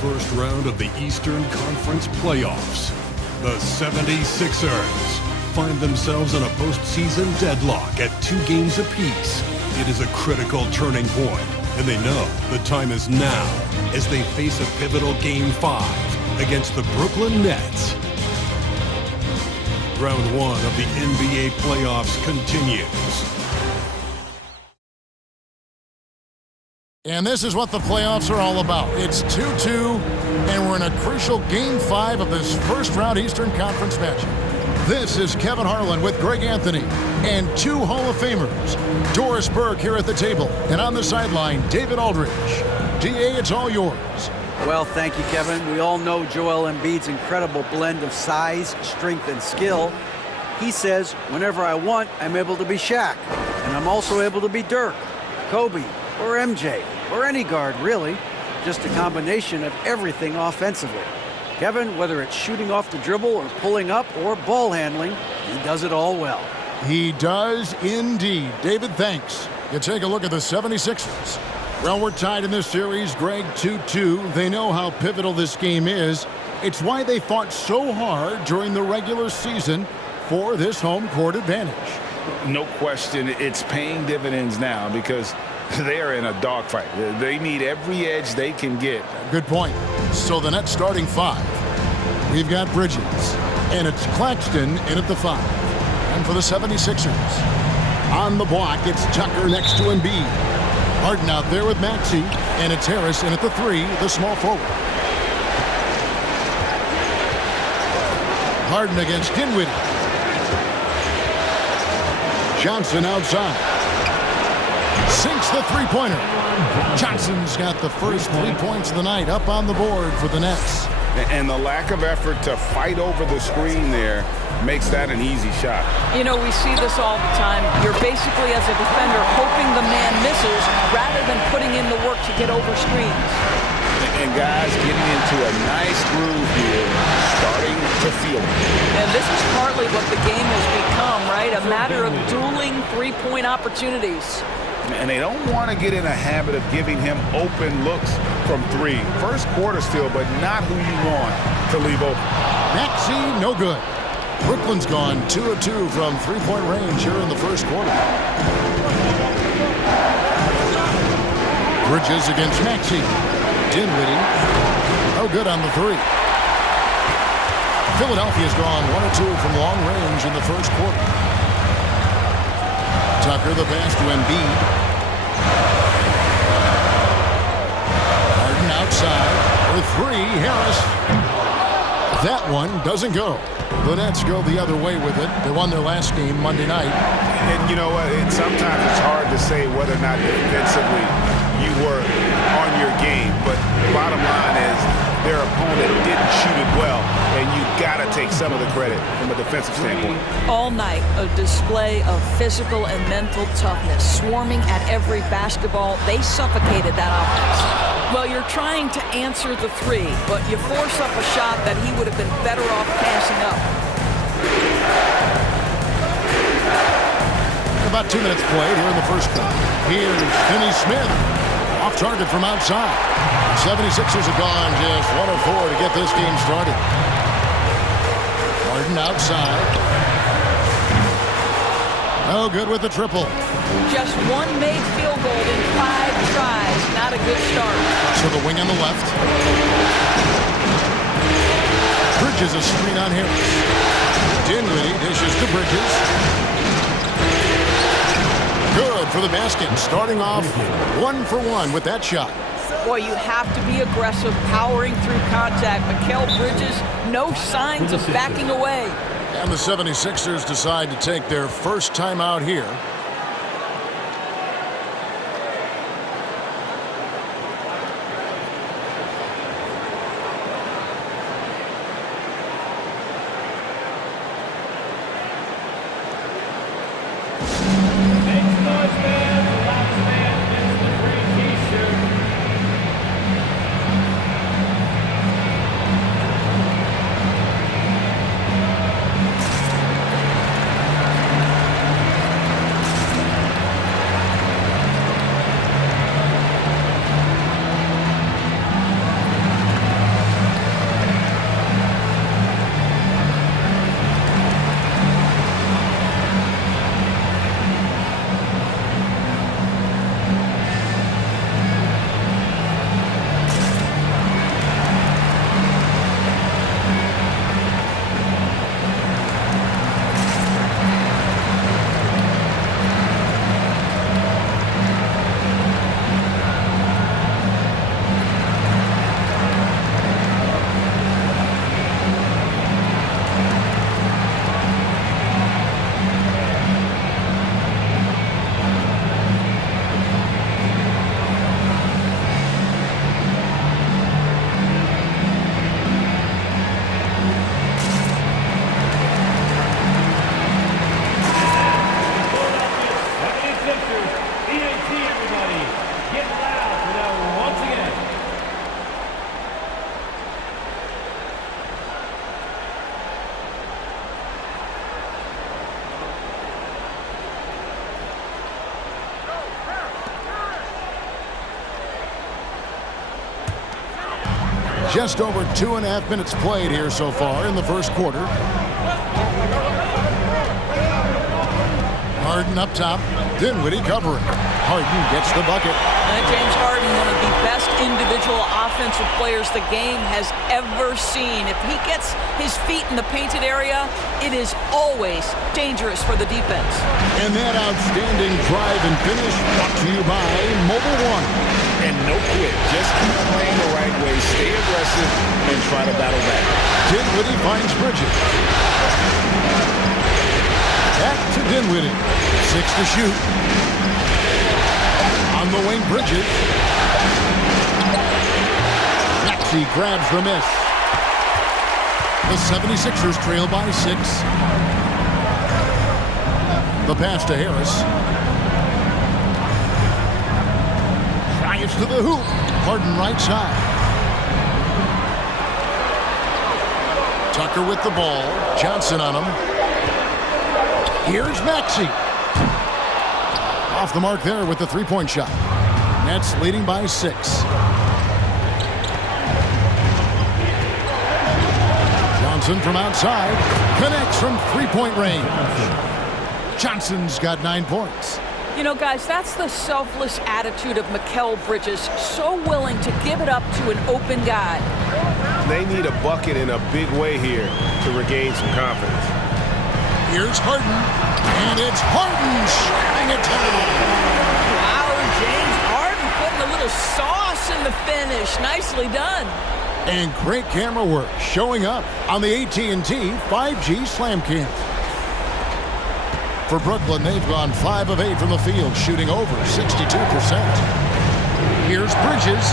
first round of the Eastern Conference playoffs. The 76ers find themselves in a postseason deadlock at 2 games apiece. It is a critical turning point, and they know the time is now as they face a pivotal Game 5 against the Brooklyn Nets. Round 1 of the NBA playoffs continues. And this is what the playoffs are all about. It's 2-2, and we're in a crucial Game 5 of this first-round Eastern Conference matchup. This is Kevin Harlan with Greg Anthony and 2 Hall of Famers. Doris Burke here at the table, and on the sideline, David Aldridge. DA, it's all yours. Well, thank you, Kevin. We all know Joel Embiid's incredible blend of size, strength, and skill. He says, whenever I want, I'm able to be Shaq. And I'm also able to be Dirk, Kobe, or MJ, or any guard, really. Just a combination of everything offensively. Kevin, whether it's shooting off the dribble or pulling up or ball handling, he does it all well. He does indeed. David, thanks. You take a look at the 76ers. Well, we're tied in this series, Greg, 2-2. They know how pivotal this game is. It's why they fought so hard during the regular season for this home court advantage. No question, it's paying dividends now because they are in a dogfight. They need every edge they can get. Good point. So the Nets starting 5. We've got Bridges, and it's Claxton in at the 5. And for the 76ers, on the block, it's Tucker next to Embiid. Harden out there with Maxey, and it's Harris in at the 3, the small forward. Harden against Dinwiddie. Johnson outside. Sinks the three-pointer. Johnson's got the first 3 points of the night up on the board for the Nets. And the lack of effort to fight over the screen there makes that an easy shot. You know, we see this all the time. You're basically, as a defender, hoping the man misses rather than putting in the work to get over screens. And guys getting into a nice groove here, starting to feel it. And this is partly what the game has become, right? A matter of dueling three-point opportunities. And they don't want to get in a habit of giving him open looks from 3. First quarter still, but not who you want to leave open. Maxey, no good. Brooklyn's gone 2 of 2 from three-point range here in the first quarter. Bridges against Maxey. Dinwiddie, no good on the 3. Philadelphia's gone 1 of 2 from long range in the first quarter. Tucker the pass to Embiid. Harden outside for 3. Harris. That one doesn't go. The Nets go the other way with it. They won their last game Monday night. And you know what? Sometimes it's hard to say whether or not defensively you were on your game. But the bottom line is their opponent didn't shoot it well. And you got to take some of the credit from a defensive standpoint. All night, a display of physical and mental toughness. Swarming at every basketball, they suffocated that offense. Well, you're trying to answer the 3, but you force up a shot that he would have been better off passing up. About 2 minutes played here in the first quarter. Here's Finney Smith. Off target from outside. 76ers have gone just 1 of 4 to get this game started. Harden outside. No good with the triple. Just 1 made field goal in 5 tries. Not a good start. To the wing on the left. Bridges a screen on Harris. Dinwiddie dishes to Bridges. Good for the basket. Starting off 1 for 1 with that shot. Boy, you have to be aggressive, powering through contact. Mikal Bridges, no signs of backing away. And the 76ers decide to take their first time out here. Just over 2.5 minutes played here so far in the first quarter. Harden up top. Dinwiddie covering. Harden gets the bucket. James Harden, one of the best individual offensive players the game has ever seen. If he gets his feet in the painted area, it is always dangerous for the defense. And that outstanding drive and finish brought to you by Mobile One. And no quit. Just keep playing the right way. Stay aggressive and try to battle back. Dinwiddie finds Bridges. Back to Dinwiddie. 6 to shoot. On the wing, Bridges. Maxey grabs the miss. The 76ers trail by 6. The pass to Harris. Drives to the hoop. Harden right side. Tucker with the ball. Johnson on him. Here's Maxey. Off the mark there with the three-point shot. Nets leading by 6. Johnson from outside. Connects from three-point range. Johnson's got 9 points. You know, guys, that's the selfless attitude of Mikal Bridges. So willing to give it up to an open guy. They need a bucket in a big way here to regain some confidence. Here's Harden, and it's Harden shooting it down. Wow, James Harden putting a little sauce in the finish. Nicely done. And great camera work showing up on the AT&T 5G Slam Cam. For Brooklyn, they've gone 5 of 8 from the field, shooting over 62%. Here's Bridges,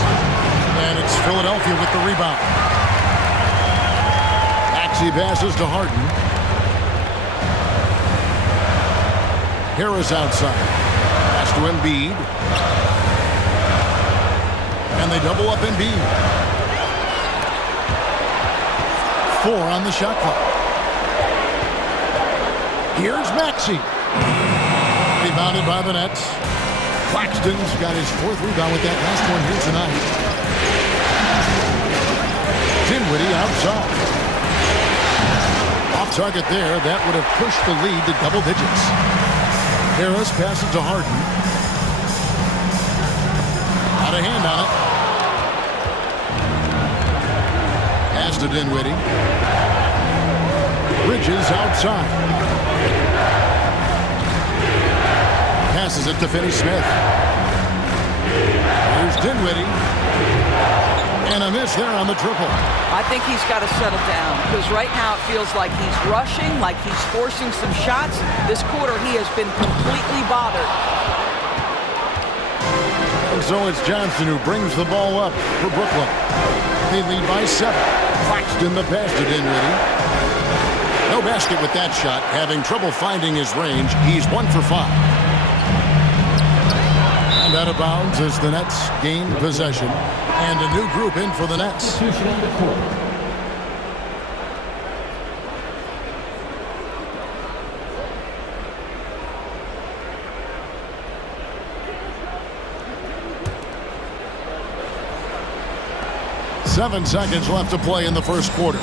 and it's Philadelphia with the rebound. Maxey passes to Harden. Harris outside. Pass to Embiid. And they double up Embiid. 4 on the shot clock. Here's Maxey. Rebounded by the Nets. Claxton's got his 4th rebound with that last one here tonight. Dinwiddie outside. Off target there. That would have pushed the lead to double digits. Harris passes to Harden. Got a hand on it. Pass to Dinwiddie. Bridges outside. Passes it to Finney-Smith. Here's Dinwiddie. And a miss there on the triple. I think he's got to settle down because right now it feels like he's rushing, like he's forcing some shots. This quarter he has been completely bothered. And so it's Johnson who brings the ball up for Brooklyn. They lead by 7. Claxton the pass to Dinwiddie. No basket with that shot. Having trouble finding his range. He's 1 for 5. And out of bounds as the Nets gain possession. And a new group in for the Nets. Seven seconds left to play in the first quarter.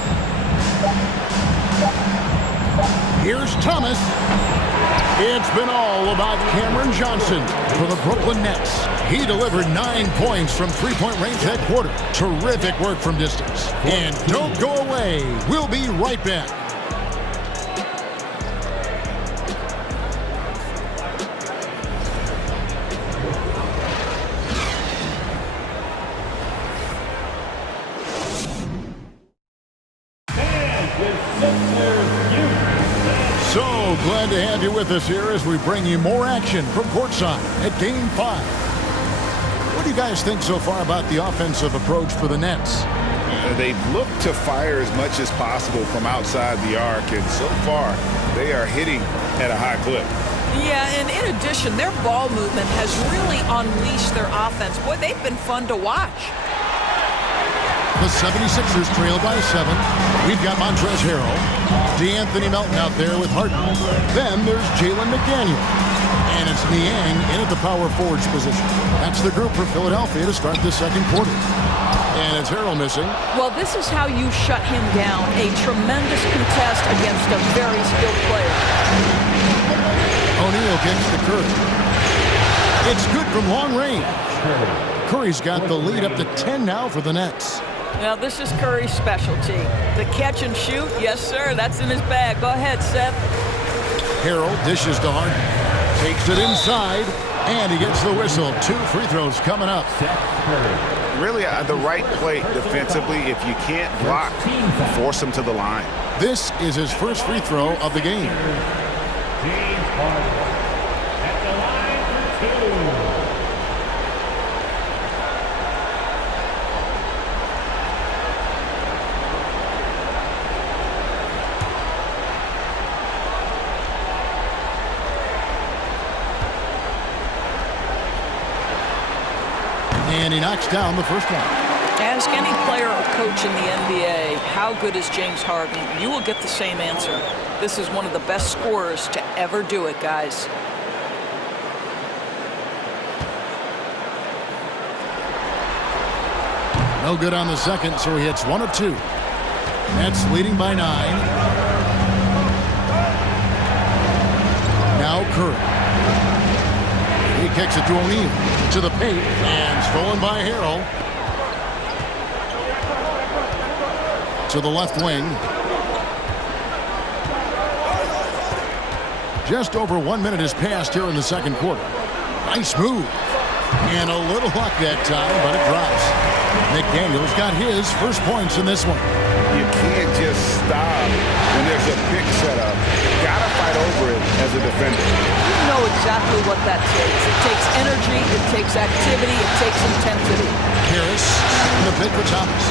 Here's Thomas. It's been all about Cameron Johnson for the Brooklyn Nets. He delivered 9 points from three-point range that quarter. Terrific work from distance. And don't go away. We'll be right back. So glad to have you with us here as we bring you more action from courtside at Game 5. What do you guys think so far about the offensive approach for the Nets? They've looked to fire as much as possible from outside the arc, and so far they are hitting at a high clip. Yeah, and in addition, their ball movement has really unleashed their offense. Boy, they've been fun to watch. The 76ers trail by 7. We've got Montrezl Harrell. DeAnthony Melton out there with Harden. Then there's Jalen McDaniel. And it's Niang in at the power forwards position. That's the group for Philadelphia to start the second quarter. And it's Harrell missing. Well, this is how you shut him down. A tremendous contest against a very skilled player. O'Neal kicks to Curry. It's good from long range. Curry's got the lead up to 10 now for the Nets. Now, this is Curry's specialty. The catch and shoot, yes, sir, that's in his bag. Go ahead, Seth. Harrell dishes to Harden. Takes it inside, and he gets the whistle. 2 free throws coming up. Really, the right play defensively. If you can't block, force him to the line. This is his first free throw of the game. James Harden at the line for 2. And he knocks down the first one. Ask any player or coach in the NBA, how good is James Harden? You will get the same answer. This is one of the best scorers to ever do it, guys. No good on the second, so he hits 1 of 2. Nets leading by 9. Now Curry. He kicks it to O'Neal. To the paint, and stolen by Harrell. To the left wing. Just over 1 minute has passed here in the second quarter. Nice move. And a little luck that time, but it drops. McDaniels got his first points in this one. You can't just stop when there's a pick set up. Gotta fight over it as a defender. You know exactly what that takes. It takes energy, it takes activity, it takes intensity. Harris in the pick for Thomas.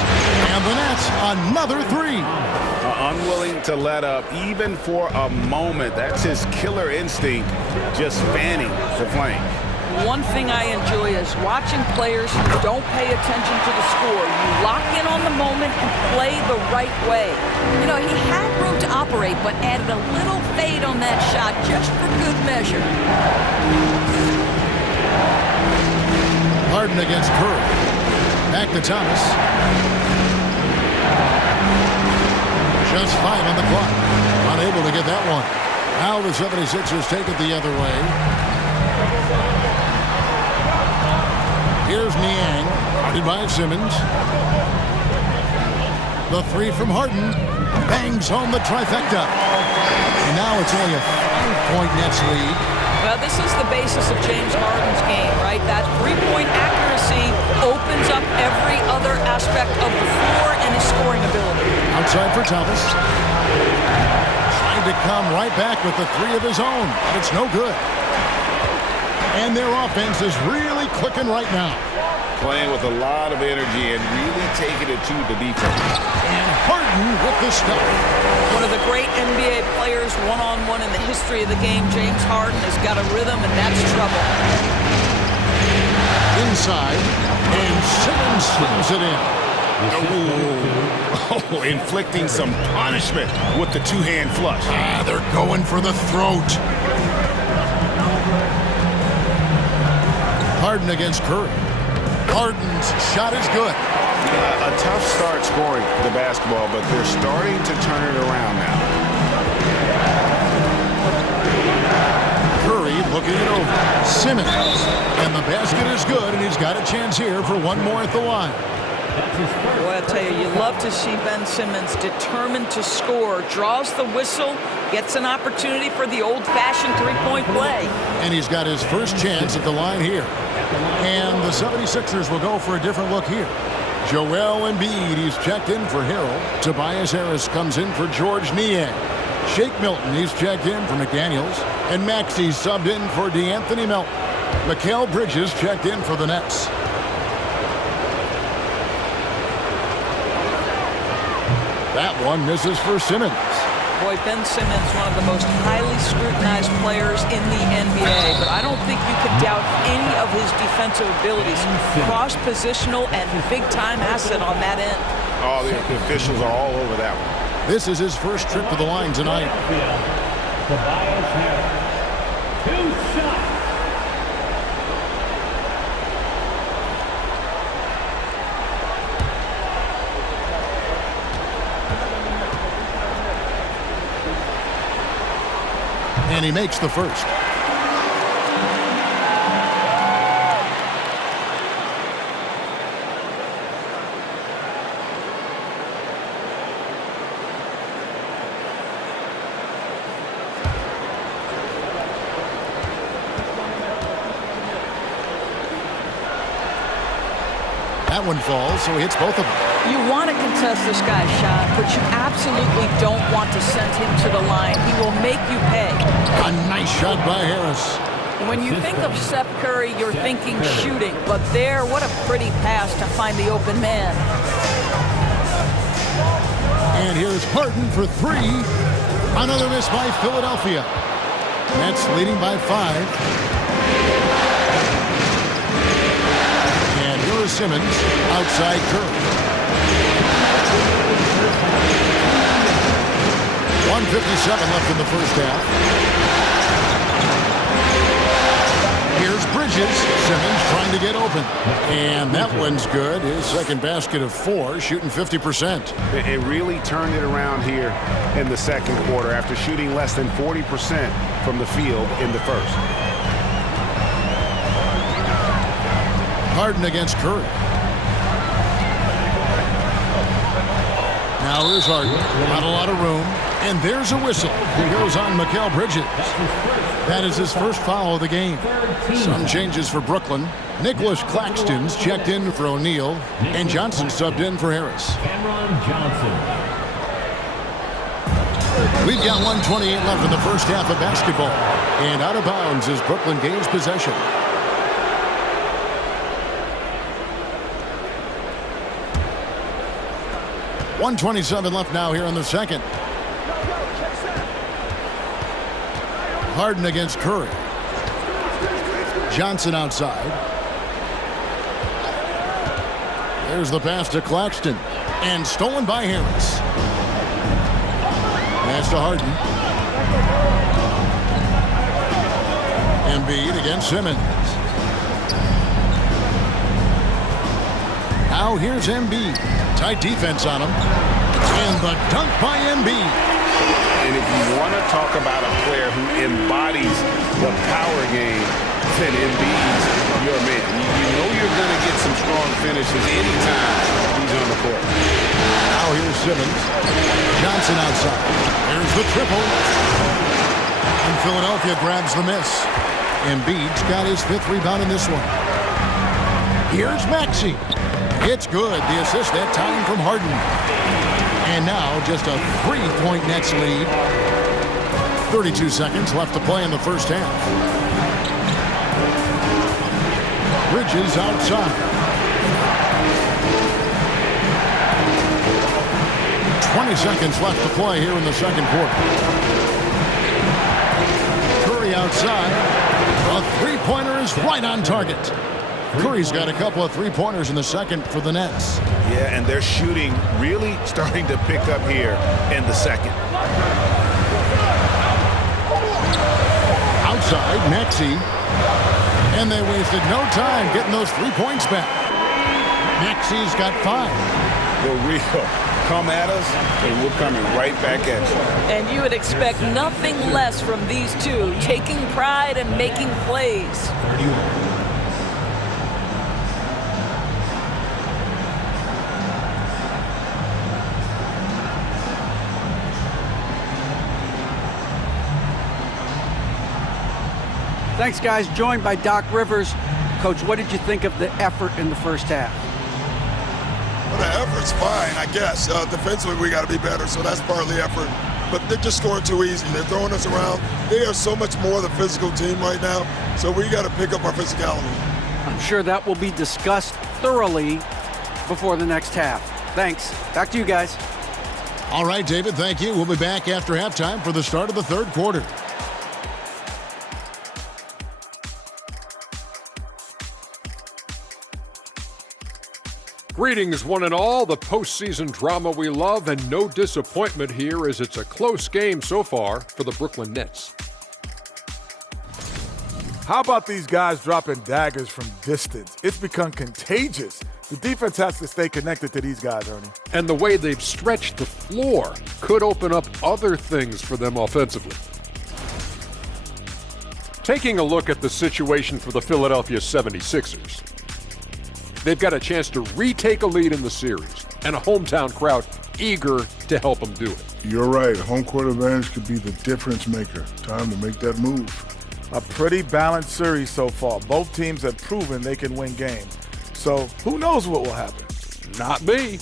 And the Nets, another 3. Unwilling to let up, even for a moment. That's his killer instinct, just fanning the flame. One thing I enjoy is watching players who don't pay attention to the score. You lock in on the moment and play the right way. You know, he had room to operate, but added a little fade on that shot just for good measure. Harden against Curry. Back to Thomas. Just 5 on the clock. Unable to get that one. Now the 76ers take it the other way. Here's Niang, guarded by Simmons. The 3 from Harden. Bangs home the trifecta. And now it's only a 5-point Nets lead. Well, this is the basis of James Harden's game, right? That three-point accuracy opens up every other aspect of the floor and his scoring ability. Outside for Thomas. Trying to come right back with the 3 of his own, but it's no good. And their offense is really clicking right now. Playing with a lot of energy and really taking it to the defense. And Harden with the stuff. One of the great NBA players one-on-one in the history of the game, James Harden, has got a rhythm, and that's trouble. Inside, and Simmons slams it in. Oh, inflicting some punishment with the 2-hand flush. They're going for the throat. Harden against Curry. Harden's shot is good. A tough start scoring the basketball, but they're starting to turn it around now. Curry looking it over. Simmons. And the basket is good, and he's got a chance here for one more at the line. Boy, I tell you love to see Ben Simmons determined to score. Draws the whistle, gets an opportunity for the old-fashioned three-point play. And he's got his first chance at the line here. And the 76ers will go for a different look here. Joel Embiid, he's checked in for Harrell. Tobias Harris comes in for George Niang. Shake Milton, he's checked in for McDaniels. And Maxey's subbed in for DeAnthony Melton. Mikal Bridges checked in for the Nets. That one misses for Simmons. Boy, Ben Simmons, one of the most highly scrutinized players in the NBA, but I don't think you could doubt any of his defensive abilities. Cross-positional and big-time asset on that end. Oh, the officials are all over that one. This is his first trip to the line tonight. Tobias Harris. 2 shots. And he makes the first. That one falls, so he hits both of them. You want to contest this guy's shot, but you absolutely don't want to send him to the line. He will make you pay. A nice shot by Harris. When you think of Steph Curry, you're thinking shooting. But there, what a pretty pass to find the open man. And here's Harden for three. Another miss by Philadelphia. Nets leading by 5. Simmons outside Curry. 1:57 left in the first half. Here's Bridges. Simmons trying to get open. And that one's good. His second basket of 4, shooting 50%. It really turned it around here in the second quarter after shooting less than 40% from the field in the first. Harden against Curry. Now here's Harden. Not a lot of room. And there's a whistle. He goes on Mikal Bridges. That is his first foul of the game. Some changes for Brooklyn. Nicholas Claxton's checked in for O'Neal. And Johnson subbed in for Harris. Cameron Johnson. We've got 1:28 left in the first half of basketball. And out of bounds as Brooklyn gains possession. .127 left now here in the second. Harden against Curry. Johnson outside. There's the pass to Claxton. And stolen by Harris. Pass to Harden. Embiid against Simmons. Now here's Embiid. Tight defense on him. And the dunk by Embiid. And if you want to talk about a player who embodies the power game, then Embiid's your man. You know you're going to get some strong finishes anytime he's on the court. Now here's Simmons. Johnson outside. There's the triple. And Philadelphia grabs the miss. Embiid's got his 5th rebound in this one. Here's Maxey. It's good. The assist that time from Harden. And now just a 3-point Nets lead. 32 seconds left to play in the first half. Bridges outside. 20 seconds left to play here in the second quarter. Curry outside. A three-pointer is right on target. Curry's got a couple of three-pointers in the second for the Nets. Yeah, and they're shooting really starting to pick up here in the second. Outside, Maxey. And they wasted no time getting those 3 points back. Maxey's got 5. The real come at us, and we're coming right back at you. And you would expect nothing less from these two, taking pride and making plays. Thanks, guys. Joined by Doc Rivers. Coach, what did you think of the effort in the first half? Well, the effort's fine, I guess. Defensively, we got to be better, so that's partly effort. But they're just scoring too easy. They're throwing us around. They are so much more the physical team right now, so we got to pick up our physicality. I'm sure that will be discussed thoroughly before the next half. Thanks. Back to you guys. All right, David, thank you. We'll be back after halftime for the start of the third quarter. Greetings, one and all. The postseason drama we love, and no disappointment here as it's a close game so far for the Brooklyn Nets. How about these guys dropping daggers from distance? It's become contagious. The defense has to stay connected to these guys, Ernie. And the way they've stretched the floor could open up other things for them offensively. Taking a look at the situation for the Philadelphia 76ers. They've got a chance to retake a lead in the series, and a hometown crowd eager to help them do it. You're right. Home court advantage could be the difference maker. Time to make that move. A pretty balanced series so far. Both teams have proven they can win games. So who knows what will happen? Not me.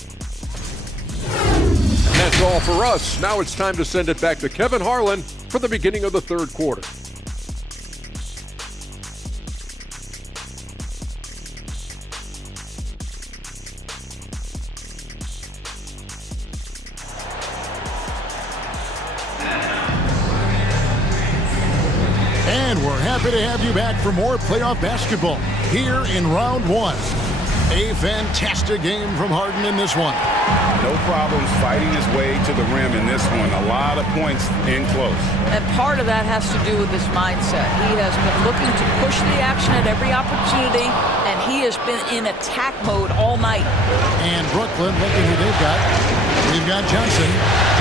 And that's all for us. Now it's time to send it back to Kevin Harlan for the beginning of the third quarter. And we're happy to have you back for more playoff basketball here in round one. A fantastic game from Harden in this one. No problems fighting his way to the rim in this one. A lot of points in close. And part of that has to do with his mindset. He has been looking to push the action at every opportunity, and he has been in attack mode all night. And Brooklyn, looking who they've got. We've got Johnson,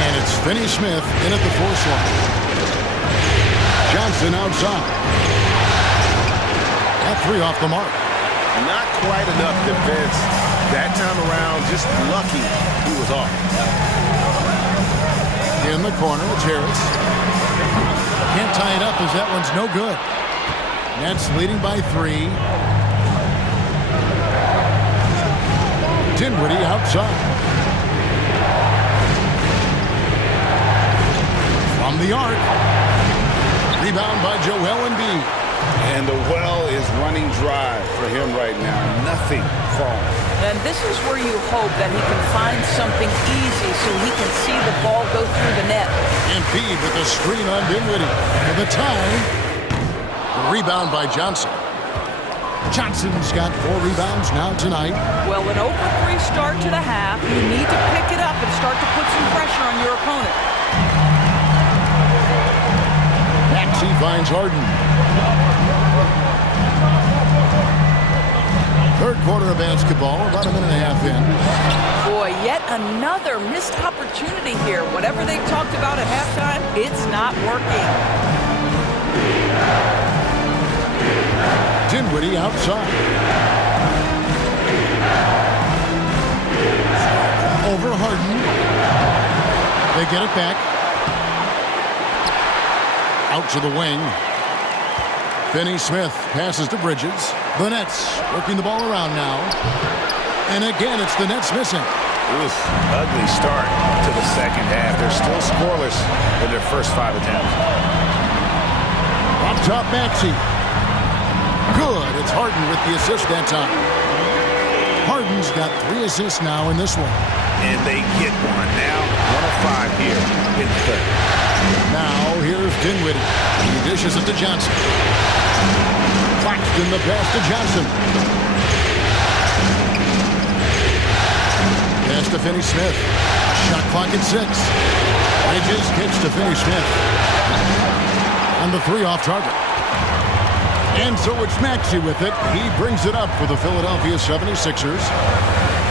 and it's Finney Smith in at the force line. Johnson outside. That three off the mark. Not quite enough defense that time around. Just lucky he was off. In the corner, it's Harris. Can't tie it up as that one's no good. Nets leading by 3. Dinwiddie outside. From the arc. Rebound by Joel Embiid. And the well is running dry for him right now. Nothing falling. And this is where you hope that he can find something easy so he can see the ball go through the net. Embiid with a screen on Dinwiddie. For the tie. The rebound by Johnson. Johnson's got 4 rebounds now tonight. Well, an 0-for-3 start to the half. You need to pick it up and start to put some pressure on your opponent. Maxey finds Harden. Third quarter of basketball, about a minute and a half in. Boy, yet another missed opportunity here. Whatever they talked about at halftime, it's not working. Dinwiddie outside. Over Harden. They get it back. Out to the wing. Finney Smith passes to Bridges. The Nets working the ball around now. And again, it's the Nets missing. It was an ugly start to the second half. They're still scoreless in their first 5 attempts. Up top, Maxey. Good. It's Harden with the assist that time. Harden's got 3 assists now in this one. And they get one now. 1 of 5 here in the third. Now here's Dinwiddie. He dishes it to Johnson. Claxton the pass to Johnson. Pass to Finney Smith. Shot clock at 6. Bridges kicks to Finney Smith. And the 3 off target. And so it's Maxey with it. He brings it up for the Philadelphia 76ers.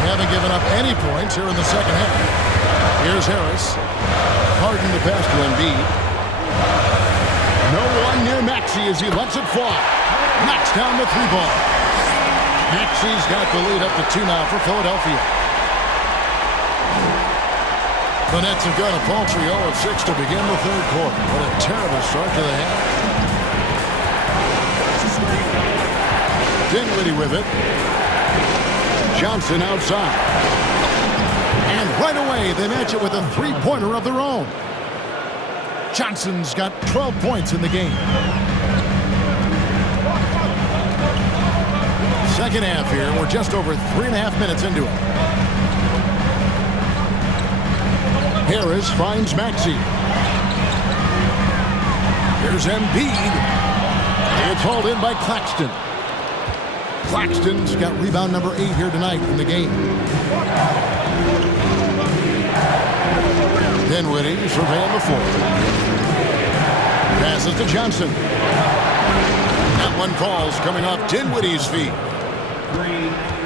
Haven't given up any points here in the second half. Here's Harris. Harden the pass to Embiid. No one near Maxey as he lets it fly. Knocks down the 3 ball. Maxey's got the lead up to 2 now for Philadelphia. The Nets have got a paltry 0 of 6 to begin the third quarter. What a terrible start to the half. Dinwiddie with it. Johnson outside. And right away, they match it with a 3-pointer of their own. Johnson's got 12 points in the game. Second half here. We're just over 3.5 minutes into it. Harris finds Maxey. Here's Embiid. It's hauled in by Claxton. Claxton's got rebound number 8 here tonight in the game. Dinwiddie surveying the floor. Passes to Johnson. That one falls coming off Dinwiddie's feet.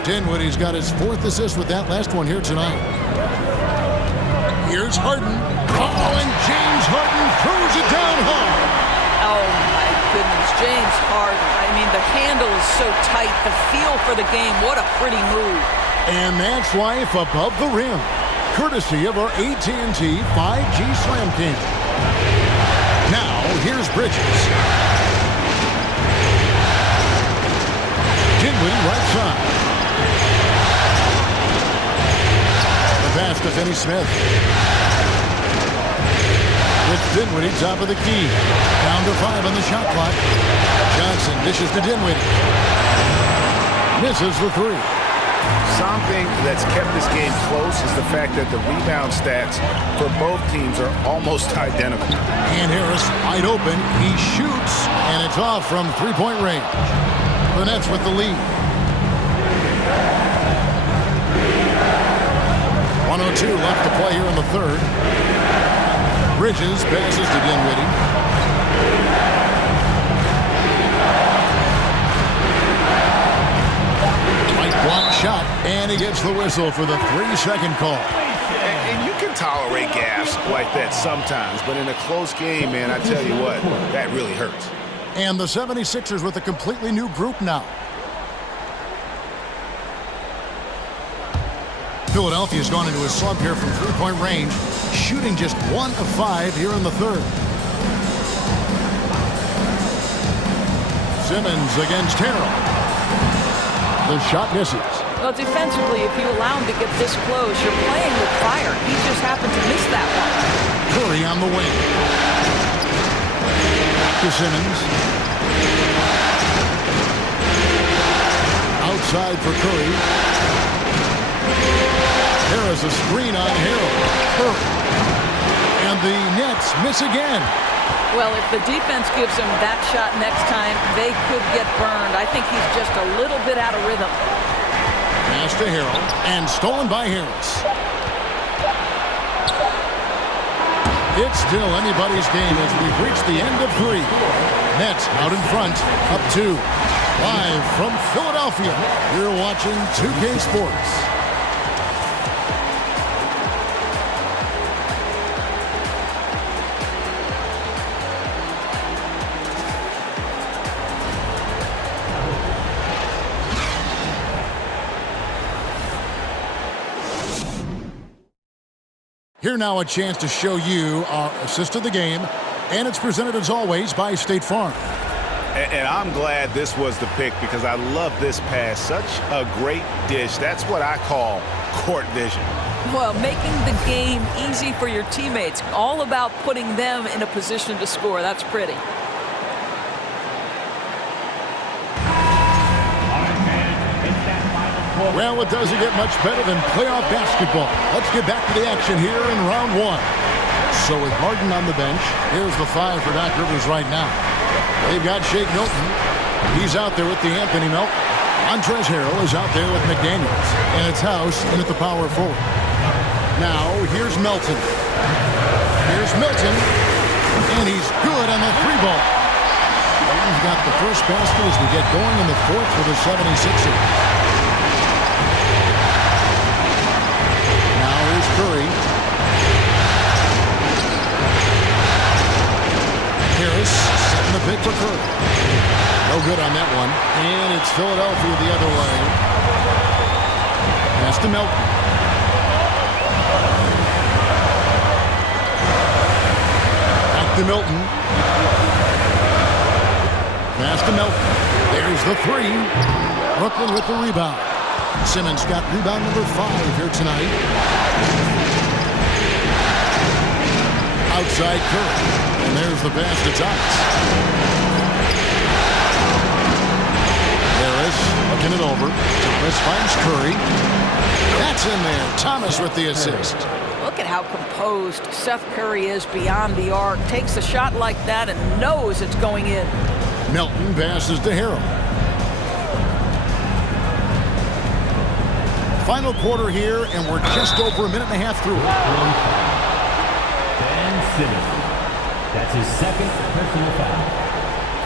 Dinwiddie's got his 4th assist with that last one here tonight. Here's Harden. Oh, and James Harden throws it down hard. Oh, my goodness. James Harden. I mean, the handle is so tight. The feel for the game. What a pretty move. And that's life above the rim, courtesy of our AT&T 5G Slam King. Now, here's Bridges. Dinwiddie right side. The pass to Finney-Smith. It's Dinwiddie, top of the key. Down to 5 on the shot clock. Johnson dishes to Dinwiddie. Misses the 3. Something that's kept this game close is the fact that the rebound stats for both teams are almost identical. And Harris wide open. He shoots, and it's off from three-point range. The Nets with the lead. 1:02 left to play here in the third. Bridges passes to Dinwiddie. Right block shot, and he gets the whistle for the 3-second call. And you can tolerate gas like that sometimes, but in a close game, man, I tell you what, that really hurts. And the 76ers with a completely new group now. Philadelphia's gone into a slump here from three-point range, shooting just 1 of 5 here in the third. Simmons against Harrell. The shot misses. Well, defensively, if you allow him to get this close, you're playing with fire. He just happened to miss that one. Curry on the wing. Back to Simmons. Outside for Curry. Harris a screen on Harrell. And the Nets miss again. Well, if the defense gives him that shot next time, they could get burned. I think he's just a little bit out of rhythm. Pass to Harrell, and stolen by Harris. It's still anybody's game as we've reached the end of 3. Nets out in front, up 2. Live from Philadelphia, you're watching 2K Sports. Here now a chance to show you our assist of the game, and it's presented as always by State Farm. And I'm glad this was the pick because I love this pass. Such a great dish. That's what I call court vision. Well, making the game easy for your teammates. All about putting them in a position to score. That's pretty. Well, it doesn't get much better than playoff basketball. Let's get back to the action here in round 1. So with Harden on the bench, here's the 5 for Doc Rivers right now. They've got Shake Milton. He's out there with the Anthony Melton. Montrezl Harrell is out there with McDaniels. And it's House in at the power forward. Now, here's Melton. Here's Milton. And he's good on the 3-ball. He's got the first basket as we get going in the 4th for the 76ers. Curry. Harris setting the pick for Curry. No good on that one. And it's Philadelphia the other way. Pass to Melton. Back to Milton. Pass to Melton. There's the 3. Brooklyn with the rebound. Simmons got rebound number 5 here tonight. Outside Curry. And there's the pass to Thomas. Harris looking it over. Thomas finds Curry. That's in there. Thomas with the assist. Look at how composed Seth Curry is beyond the arc. Takes a shot like that and knows it's going in. Melton passes to Harrell. Final quarter here, and we're just over a minute and a half through it. Ben Simmons. That's his second personal foul.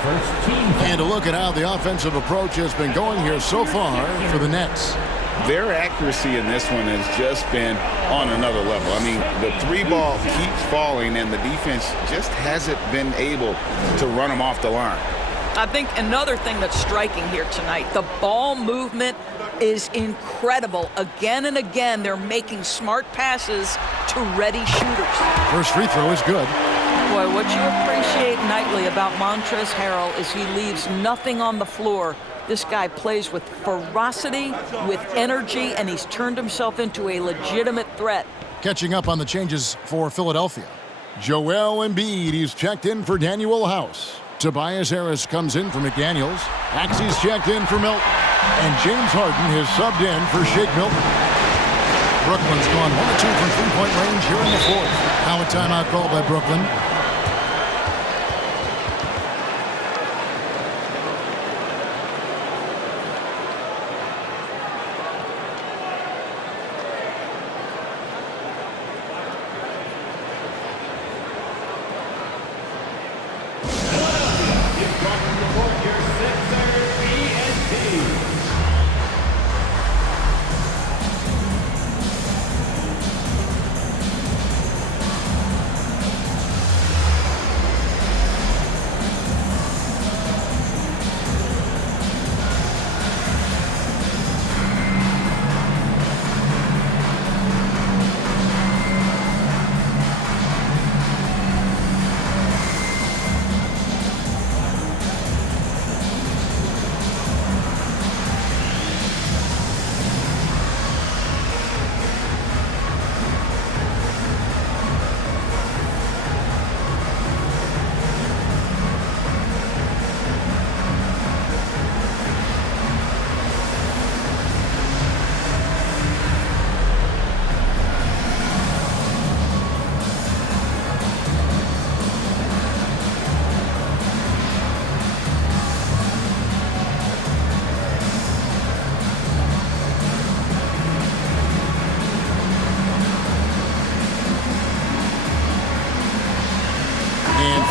First team foul. And to look at how the offensive approach has been going here so far for the Nets. Their accuracy in this one has just been on another level. I mean, the 3-ball keeps falling, and the defense just hasn't been able to run them off the line. I think another thing that's striking here tonight, the ball movement is incredible. Again and again, they're making smart passes to ready shooters. First free throw is good. Boy, what you appreciate nightly about Montrezl Harrell is he leaves nothing on the floor. This guy plays with ferocity, with energy, and he's turned himself into a legitimate threat. Catching up on the changes for Philadelphia. Joel Embiid, he's checked in for Daniel House. Tobias Harris comes in for McDaniels. Maxey's checked in for Milton. And James Harden has subbed in for Shake Milton. Brooklyn's gone 1 of 2 from three-point range here in the fourth. Now a timeout called by Brooklyn.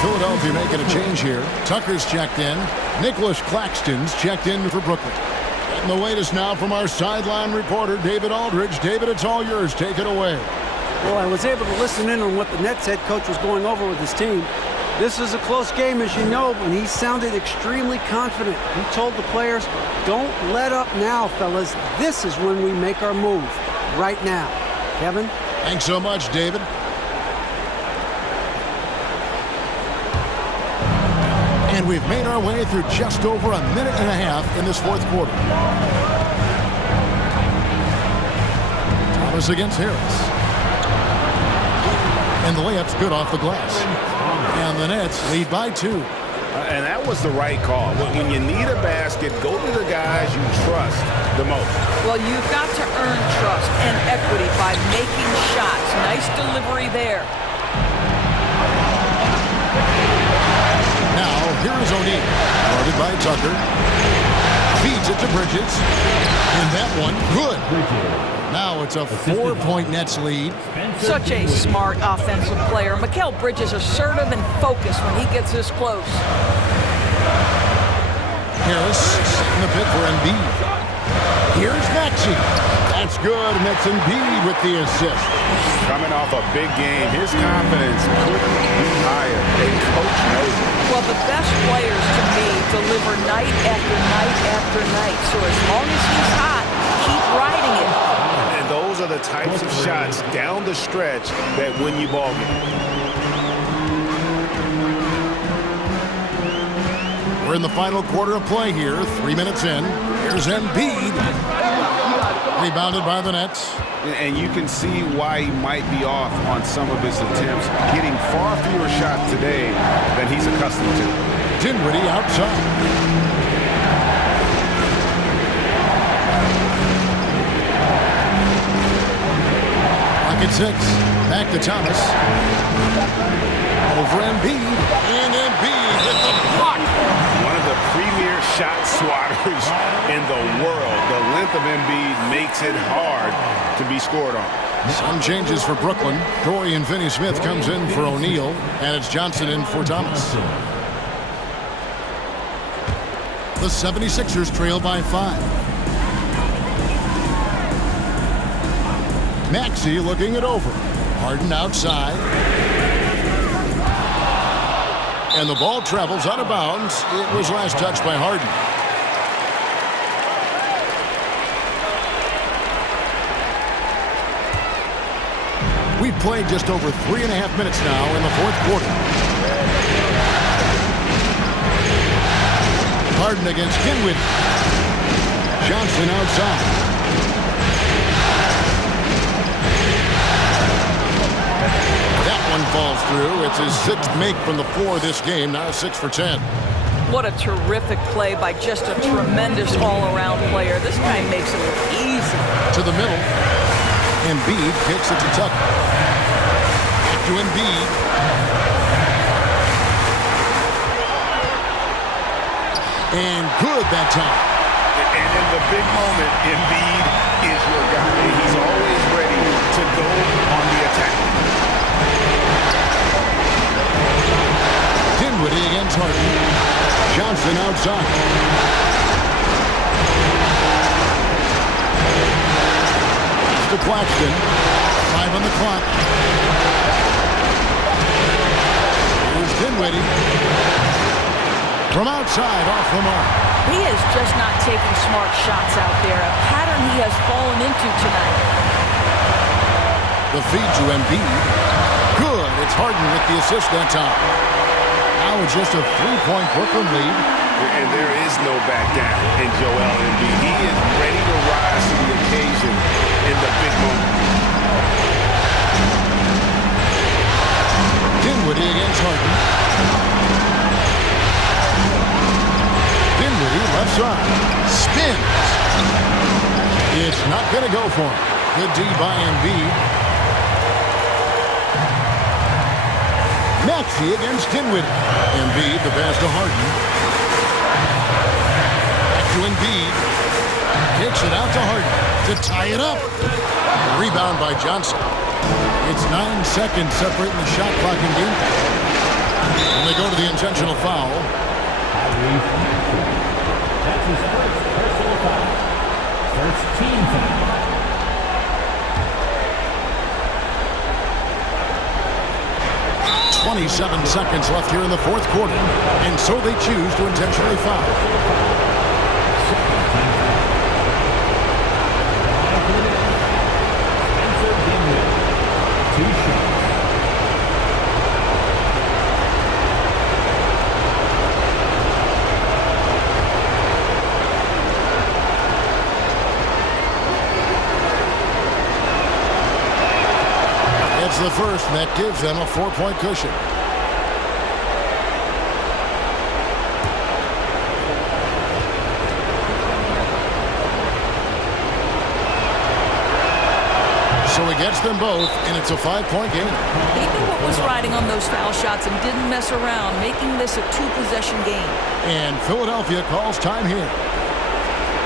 Philadelphia making a change here. Tucker's checked in. Nicholas Claxton's checked in for Brooklyn. And the latest now from our sideline reporter, David Aldridge. David, it's all yours. Take it away. Well, I was able to listen in on what the Nets head coach was going over with his team. This is a close game, as you know, and he sounded extremely confident. He told the players, don't let up now, fellas. This is when we make our move, right now. Kevin? Thanks so much, David. And we've made our way through just over a minute and a half in this fourth quarter. Thomas against Harris. And the layup's good off the glass. And the Nets lead by 2. And that was the right call. When you need a basket, go to the guys you trust the most. Well, you've got to earn trust and equity by making shots. Nice delivery there. Now, here is O'Neal. Guarded by Tucker. Feeds it to Bridges. And that one, good. Now it's a 4-point Nets lead. Such a smart offensive player. Mikal Bridges assertive and focused when he gets this close. Harris setting the pick for Embiid. Here's Maxey. That's good. And that's Embiid with the assist. Coming off a big game, his confidence couldn't be higher. A coach knows it. Well, the best players to me deliver night after night after night. So as long as he's hot, keep riding it. And those are the types of shots down the stretch that win you ball games. We're in the final quarter of play here. 3 minutes in. Here's Embiid. Rebounded by the Nets. And you can see why he might be off on some of his attempts, getting far fewer shots today than he's accustomed to. Dinwiddie outside. At 6. Back to Thomas. Over Embiid. And Embiid with the block. One of the premier shot swatters in the world. The length of Embiid makes it hard to be scored on. Some changes for Brooklyn. Dorian Finney-Smith comes in for O'Neal. And it's Johnson in for Thomas. The 76ers trail by 5. Maxey looking it over. Harden outside. And the ball travels out of bounds. It was last touched by Harden. We've played just over 3.5 minutes now in the fourth quarter. Harden against Dinwiddie. Johnson outside. That one falls through. It's his 6th make from the floor this game. Now 6 for 10. What a terrific play by just a tremendous all-around player. This guy makes it look easy. To the middle. Embiid kicks it to Tucker. Back to Embiid. And good that time. And in the big moment, Embiid is your guy. He's always ready to go on the attack. Dinwiddie against Harden. Johnson outside. It's to Claxton. 5 on the clock. Here's Dinwiddie. From outside, off the mark. He is just not taking smart shots out there, a pattern he has fallen into tonight. The feed to Embiid. Good. It's Harden with the assist that time. Now it's just a 3-point Brooklyn lead. And there is no back down in Joel Embiid. He is ready to rise to the occasion in the big moment. Dinwiddie against Harden. Dinwiddie left side. Spins. It's not going to go for him. Good D by Embiid. Maxey against Dinwiddie. Embiid, the pass to Harden. Back to Embiid. Kicks it out to Harden to tie it up. Rebound by Johnson. It's 9 seconds separating the shot clock and game. And they go to the intentional foul. That's his first personal foul. First team foul. 27 seconds left here in the fourth quarter, and so they choose to intentionally foul. Two shots. It's the first, and that gives them a 4-point cushion. So he gets them both, and it's a 5-point game. He knew what was riding on those foul shots and didn't mess around, making this a 2-possession game. And Philadelphia calls time here.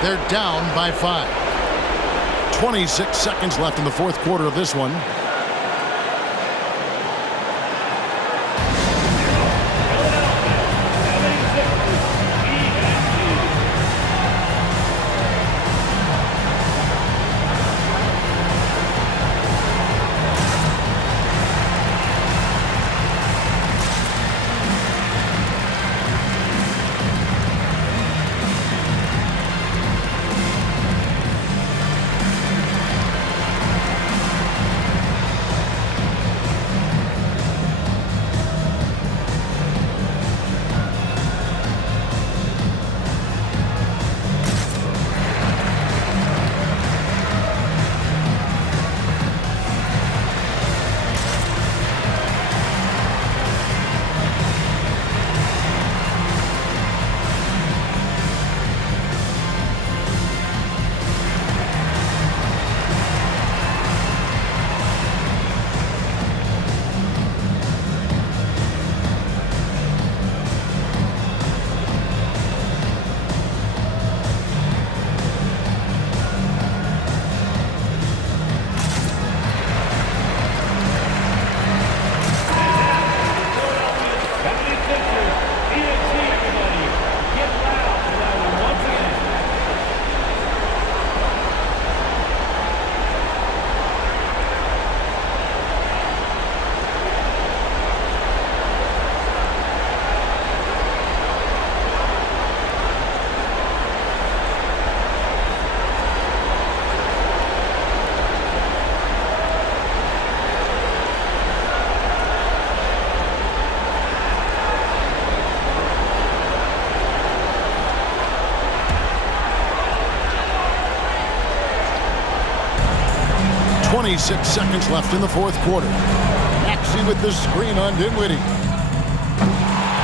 They're down by 5. 26 seconds left in the fourth quarter of this one. 26 seconds left in the fourth quarter. Maxey with the screen on Dinwiddie.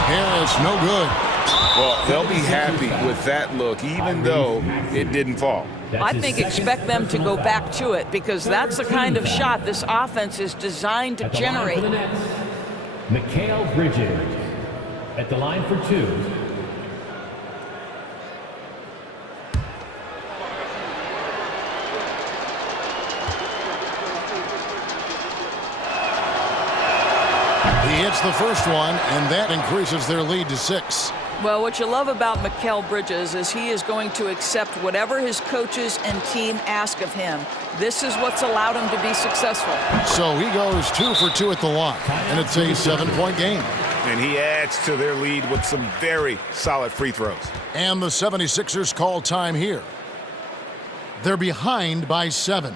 Harris, no good. Well, they'll be happy with that look, even though it didn't fall. I think expect them to go back to it because that's the kind of shot this offense is designed to generate. Mikal Bridges at the line for two. He hits the first one, and that increases their lead to 6. Well, what you love about Mikal Bridges is he is going to accept whatever his coaches and team ask of him. This is what's allowed him to be successful. So he goes 2 for 2 at the line, and it's a 7-point game. And he adds to their lead with some very solid free throws. And the 76ers call time here. They're behind by 7.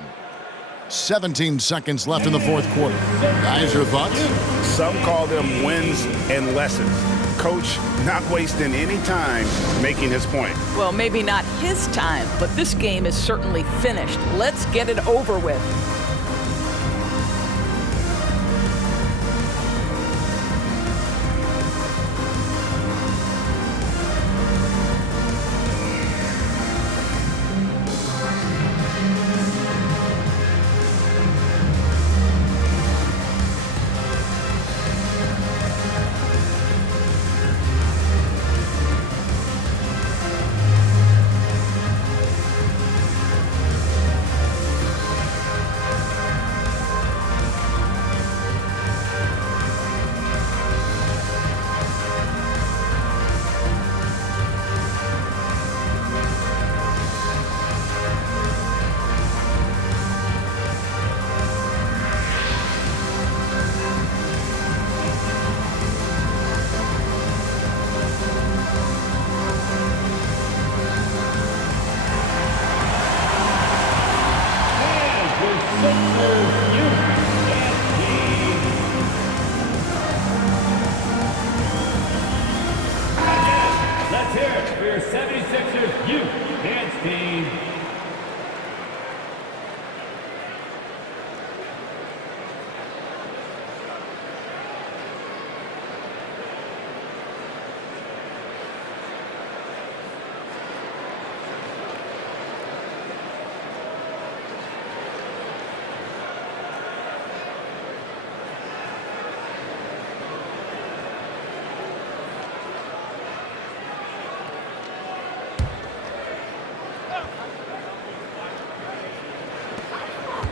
17 seconds left in the fourth quarter. Guys, your thoughts? Some call them wins and lessons. Coach not wasting any time making his point. Well, maybe not his time, but this game is certainly finished. Let's get it over with. Let's hear it for your 76ers youth dance team.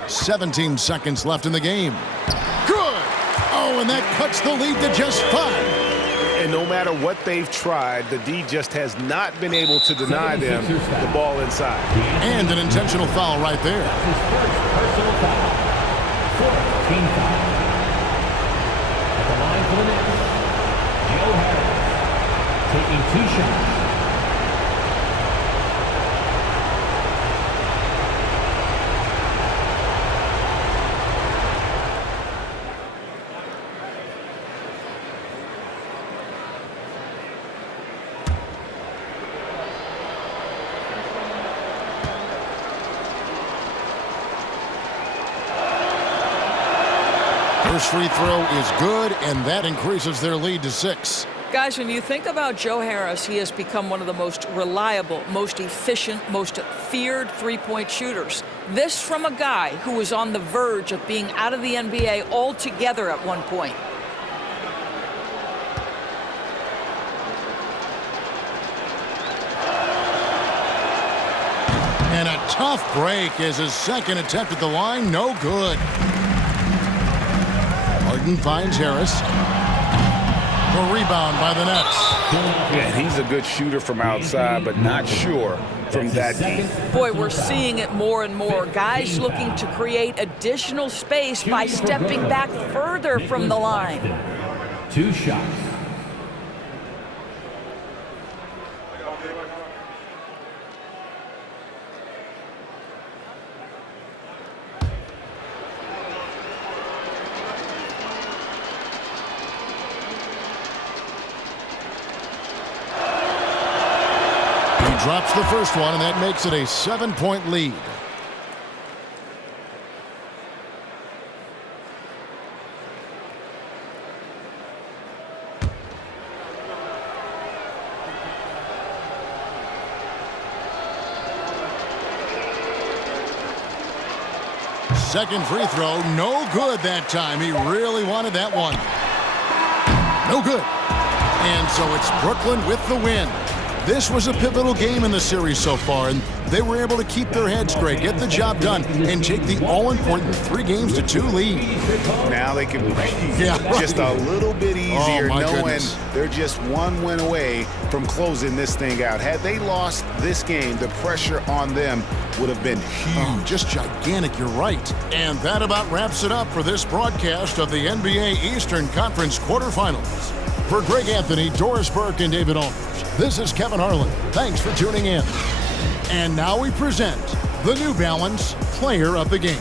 "17 seconds left in the game. Good! Oh, and that cuts the lead to just 5. And no matter what they've tried, the D just has not been able to deny them the ball inside. And an intentional foul right there. His first personal foul. Fourth team foul. At the line for the Knicks, Joe Harris taking 2 shots. First free throw is good, and that increases their lead to 6. Guys, when you think about Joe Harris, he has become one of the most reliable, most efficient, most feared three-point shooters. This from a guy who was on the verge of being out of the NBA altogether at one point. And a tough break as his second attempt at the line, no good. Harden finds Harris. The rebound by the Nets. Yeah, he's a good shooter from outside, but not sure from that deep. Boy, we're seeing it more and more. Guys looking to create additional space by stepping back further from the line. 2 shots. Drops the first one, and that makes it a 7-point lead. second free throw, no good that time. He really wanted that one. No good. And so it's Brooklyn with the win. This was a pivotal game in the series so far, and they were able to keep their heads straight, get the job done, and take the all-important 3-2 lead. Now they can breathe just a little bit easier, knowing they're just one win away from closing this thing out. Had they lost this game, the pressure on them would have been huge. Just gigantic, you're right. And that about wraps it up for this broadcast of the NBA Eastern Conference quarterfinals. For Greg Anthony, Doris Burke, and David Aldridge, this is Kevin Harlan. Thanks for tuning in. And now we present the New Balance Player of the Game.